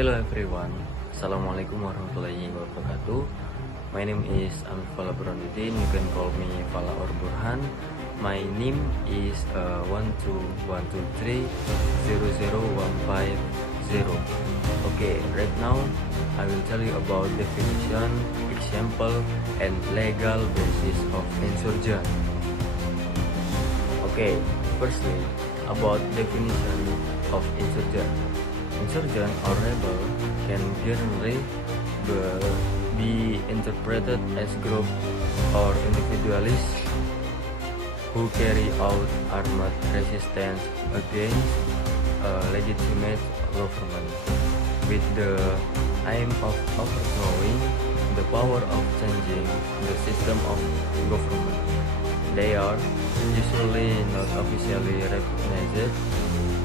Hello everyone, Assalamualaikum warahmatullahi wabarakatuh. My name is Anfala Burhanuddin. You can call me Fala or Burhan. My name is 12123000150. Okay, right now I will tell you about definition, example, and legal basis of insurgent. Okay, firstly, about definition of insurgent. Insurgent or rebel can generally be interpreted as group or individuals who carry out armed resistance against a legitimate government with the aim of overthrowing the power of changing the system of government. They are usually not officially recognized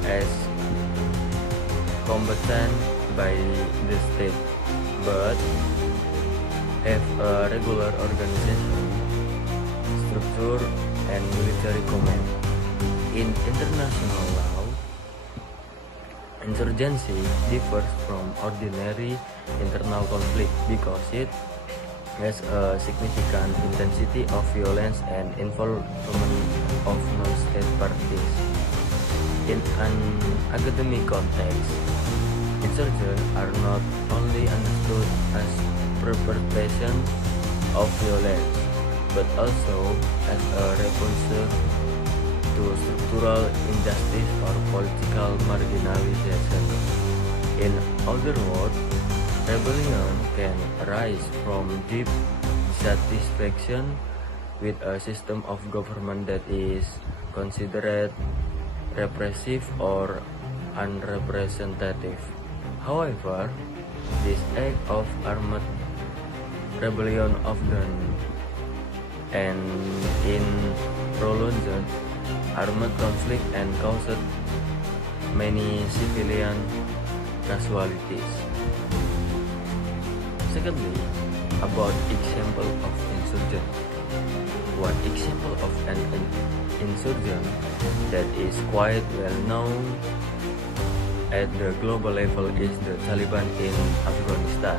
as combatant by the state, but have a regular organization, structure, and military command. In international law, insurgency differs from ordinary internal conflict because it has a significant intensity of violence and involvement of non-state parties. In an academic context, insurgents are not only understood as perpetration of violence, but also as a response to structural injustice or political marginalization. In other words, rebellion can arise from deep dissatisfaction with a system of government that is considered repressive or unrepresentative. However, this act of armed rebellion often ends in prolonged armed conflict and caused many civilian casualties. Secondly, about example of insurgent. One example of an insurgent that is quite well known at the global level is the Taliban in Afghanistan.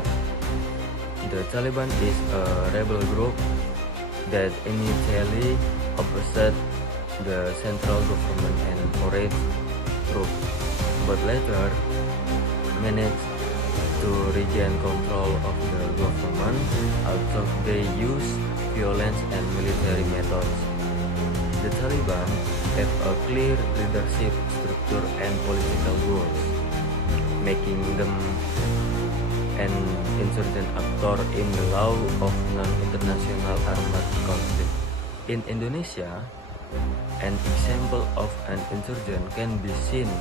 The Taliban is a rebel group that initially opposed the central government and foreign troops, but later managed to regain control of the government, although they use violence and military methods. The Taliban have a clear leadership structure and political goals, making them an insurgent actor in the law of non-international armed conflict. In Indonesia, an example of an insurgent can be seen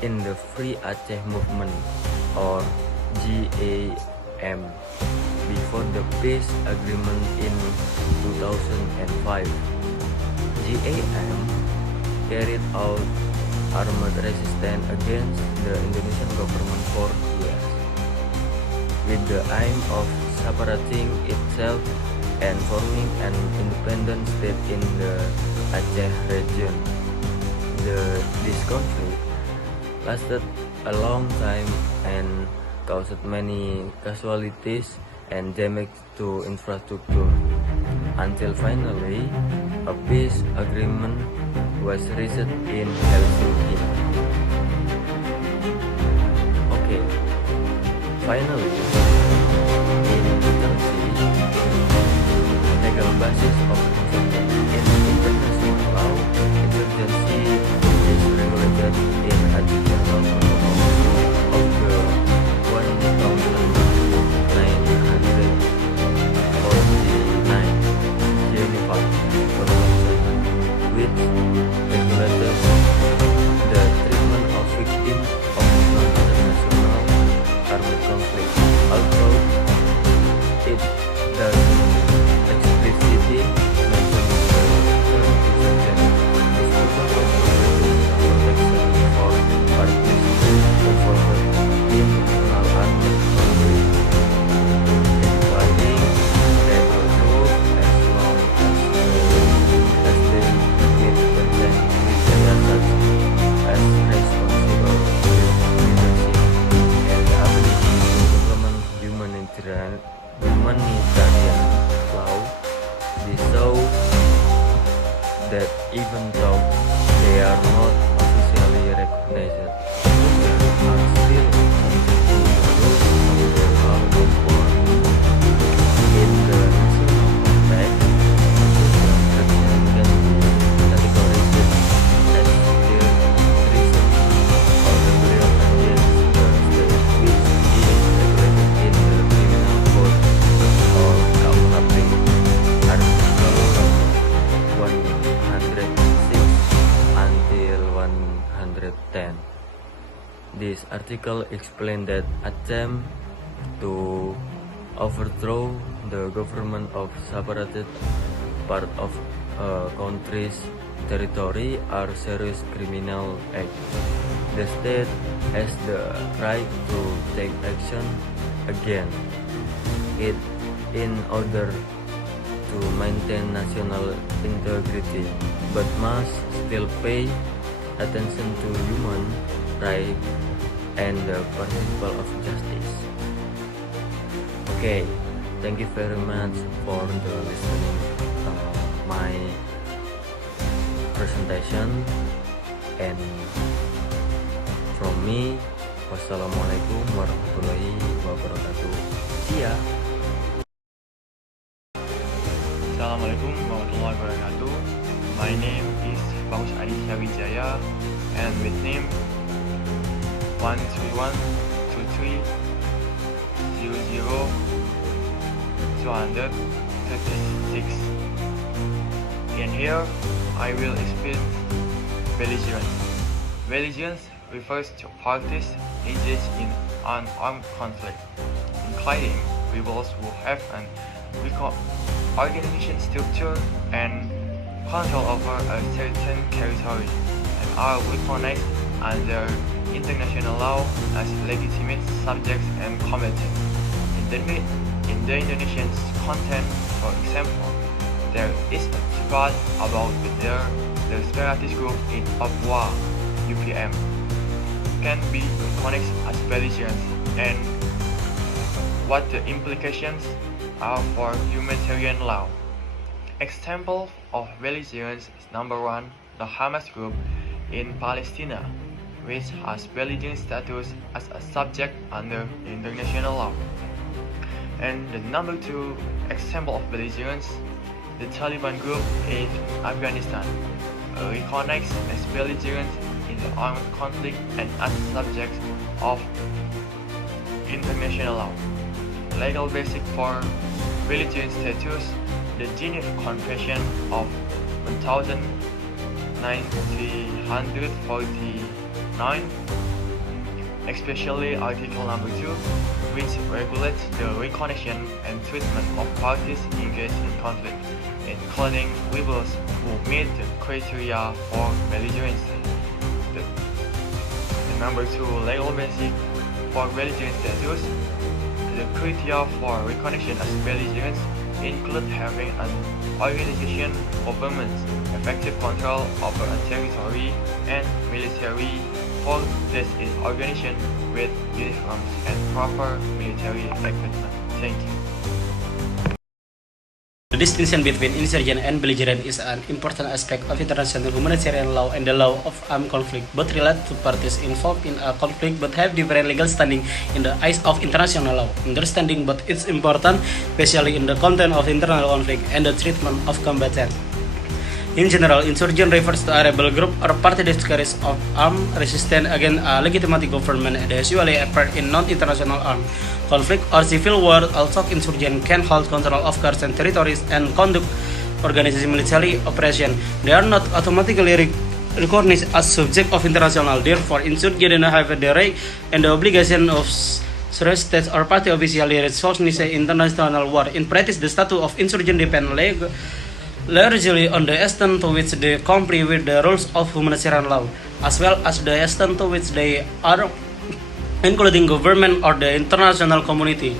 in the Free Aceh Movement or GAM before the peace agreement in 2005. GAM carried out armed resistance against the Indonesian government for years, with the aim of separating itself and forming an independent state in the Aceh region. This conflict lasted a long time and caused many casualties and damage to infrastructure, until finally a peace agreement was reached in Helsinki. Okay, finally, in Turkey, legal basis of insurgency in international law, insurgency is regulated in Article of the 1949 Geneva Convention, which regulates the treatment of victims of non-international armed conflict. humanitarian law, they show that even though they are not officially recognized, there are still some rules of the law of war. In the national context, action can be categorized as the treason or rebellion against the state, which is regulated in the criminal code or KUHP, Article 106 until 110. This article explains that attempt to overthrow the government of separated part of a country's territory are serious criminal acts. The state has the right to take action against it in order to maintain national integrity, but must still pay attention to human rights and the principle of justice. Okay, thank you very much for the listening my presentation, and from me, wassalamualaikum warahmatullahi wabarakatuh. See ya. Assalamualaikum warahmatullahi wabarakatuh. My name is Bagus Adi Wijaya, and with name 13123000236. And here I will explain belligerence. Belligerence refers to parties engaged in an armed conflict, including rebels who have an organization structure and control over a certain territory and are recognized under international law as legitimate subjects and combatants. In the Indonesian content, for example, there is a debate about whether the separatist group in Papua, UPM, can be recognized as belligerents and what the implications are for humanitarian law. Example of belligerence is number 1, the Hamas group in Palestine, which has belligerent status as a subject under international law. And the number 2 example of belligerence, the Taliban group in Afghanistan, recognized as belligerent in the armed conflict and as subjects of international law. Legal basic for belligerent status, the Geneva Convention of 1949, especially Article number 2, which regulates the recognition and treatment of parties engaged in conflict, including rebels who meet the criteria for belligerence. The number 2 legal basic for belligerent status, the criteria for recognition as belligerence include having an organization, government, effective control over a territory, and military force in organization with uniforms and proper military equipment. Thank you. The distinction between insurgent and belligerent is an important aspect of international humanitarian law and the law of armed conflict. Both relate to parties involved in a conflict but have different legal standing in the eyes of international law. Understanding both is important, especially in the content of internal conflict and the treatment of combatants. In general, insurgent refers to a rebel group or party that carries out armed resistance against a legitimate government and usually occur in non-international armed conflict or civil war. Also, insurgents can hold control of cars and territories and conduct organized military operations. They are not automatically recognized as subjects of international. Therefore, insurgents do not have the right and the obligation of states or party officially recognize international war. In practice, the status of insurgent depends largely on the extent to which they comply with the rules of humanitarian law, as well as the extent to which they are including government or the international community.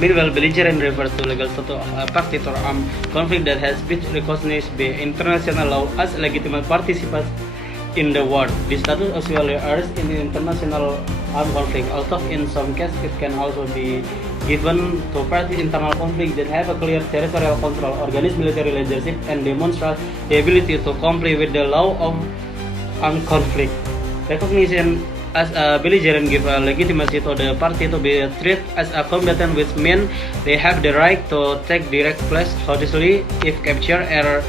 Meanwhile, belligerent refers to legal status of a party to armed conflict that has been recognized by international law as legitimate participants in the war. This status usually occurs in international armed conflict, although in some cases it can also be given to parties internal conflict that have a clear territorial control, organize military leadership, and demonstrate the ability to comply with the law of armed conflict. Recognition as a belligerent give a legitimacy to the party to be treated as a combatant, which means they have the right to take direct place judicially if captured or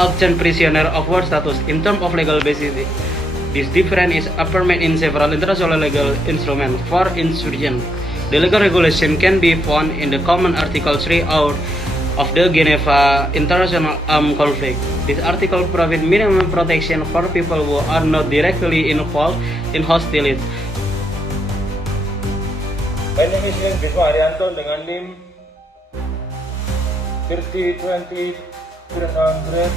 obtained prisoner of war status. In terms of legal basis, this difference is affirmed in several international legal instruments for insurgents. The legal regulation can be found in the Common Article 3 out of the Geneva International Armed Conflict. This article provides minimum protection for people who are not directly involved in hostilities. My name is Bisma Haryanto dengan NIM 3020 325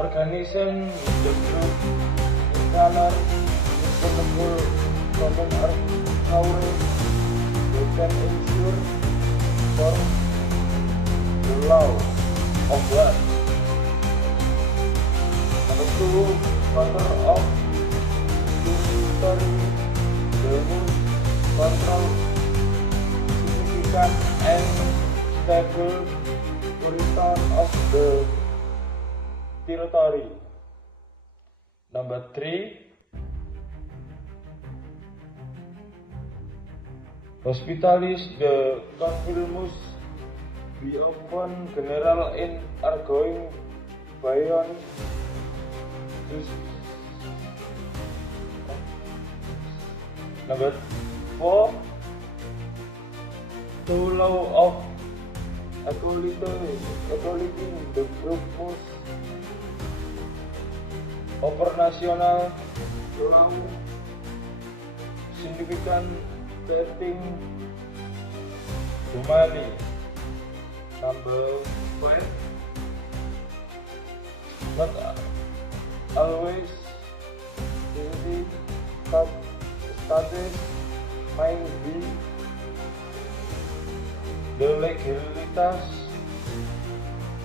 Organization the group color vulnerable common armed they can ensure for the law of war. Number 2, control of territory, the control significant and stable return of the territory. Number 3, hospitalis the conflict must be open general in arguing beyond this. Number 4, the law of equality the group must operational law significant setting Somali. Number 5, not always easy status might be the legalitas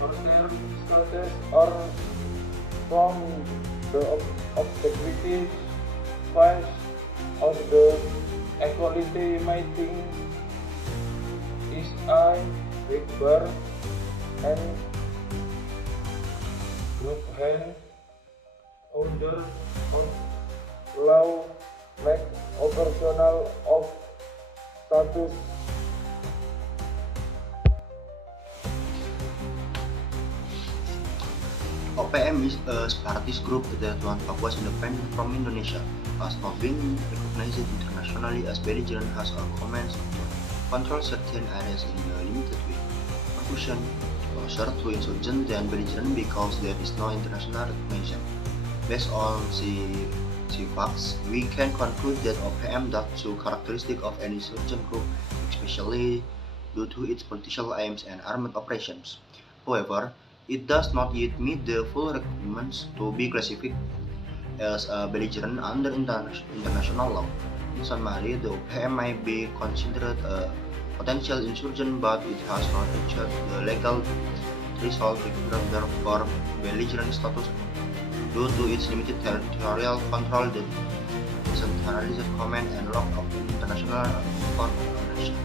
or their status or from the objectivity files of the equality meeting is I big bar and group hand under law make operational of status. OPM is a separatist group that wants Papua independent from Indonesia, has not been recognized internationally as belligerent, has a comments to control certain areas in a limited way. Conclusion: closer to insurgent than belligerent because there is no international recognition. Based on the facts, we can conclude that OPM does show characteristic of an insurgent group, especially due to its political aims and armed operations. However, it does not yet meet the full requirements to be classified as a belligerent under international law. In summary, the OPM might be considered a potential insurgent, but it has not reached the legal threshold required for belligerent status due to its limited territorial control, the decentralized command and lack of international coordination.